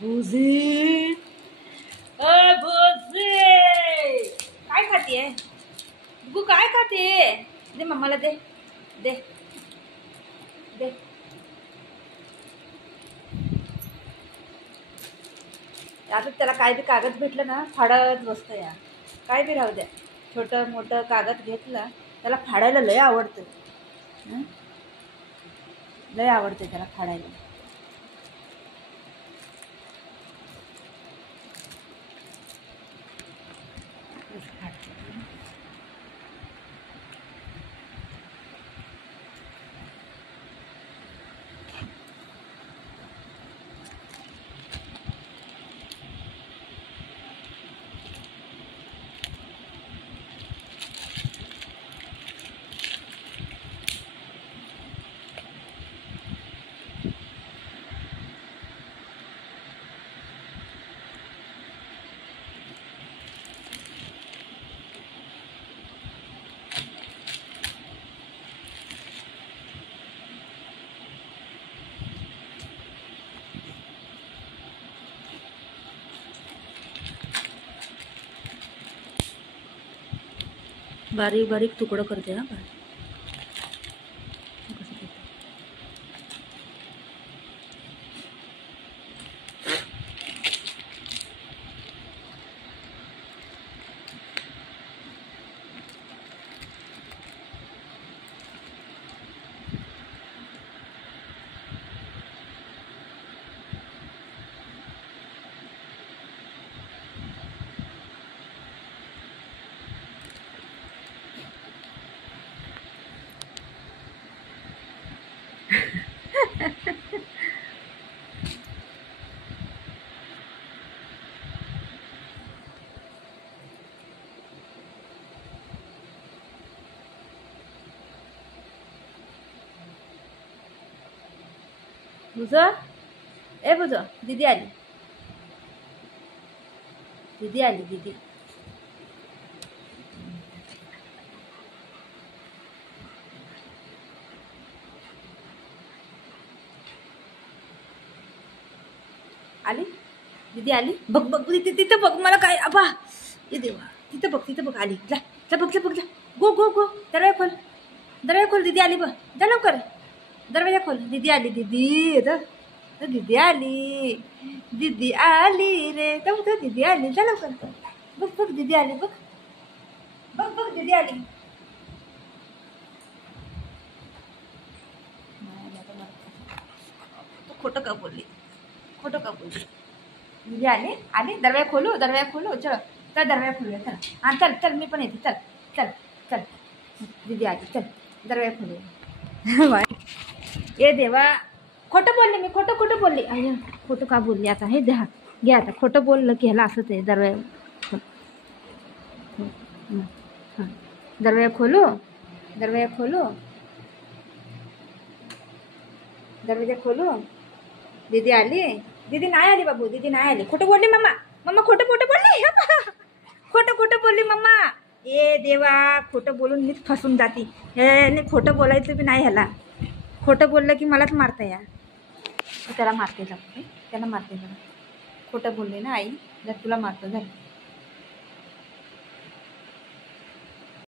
भुजी भुजी काय खातीये बुगू? काय खाते? दे मम्माला दे दे दे. आता त्याला काय बी कागद भेटलं ना फाडत बसतं या. काय बी राहू द्या, छोटं मोठं कागद घेतलं त्याला फाडायला लय आवडतं. लय आवडते त्याला फाडायला. बारीक बारीक तुकडं करते ना पण. बुझ ए बुझ, दीदी आली, दीदी आली, दीदी. आली दीदी आली. बघ बघ तिथं बघ, मला काय अबा ये देवा. तिथं बघ आली. जा जा बघ जा बघ जा. गो गो गो. दरवाजा खोल, दरवाजा खोल. दीदी आली बघ. जा लवकर दरवाजा खोल. दीदी आली, दीदी. दीदी आली, दीदी आली रे. तर दीदी आली. जा लवकर. बघ बघ दीदी आली. बघ बघ बघ दीदी आली. खोटं का बोलली, खोटं का बोलली. दीदी आली आली. दरवाजा खोलू, दरवाजा खोलू. चल चल दरवाजा खोलूया. चल हां चल चल, मी पण येते. चल चल चल. दीदी आली. चल दरवाजा खोलूया. ये देवा, खोटं बोलले मी. खोटं बोलली. अरे खोटं का बोलली आता? हे द्या घे आता. खोटं बोललं की ह्याला असंच आहे. दरवाजा हां, दरवाजा खोलू, दरवाजा खोलू, दरवाजा खोलू. दीदी आली. दीदी नाही आली बाबू, दीदी नाही आली. खोटं बोलली मम्मा. मम्मा खोटं बोलली. खोटं बोलली मम्मा. ए देवा, खोटं बोलून मीच फसून जाती. हे खोटं बोलायचं बी नाही ह्याला. खोटं बोललं की मलाच मारता या. त्याला मारते जाऊ, त्याला मारते जरा. खोटं बोलले ना आई, जर तुला मारतो झालं.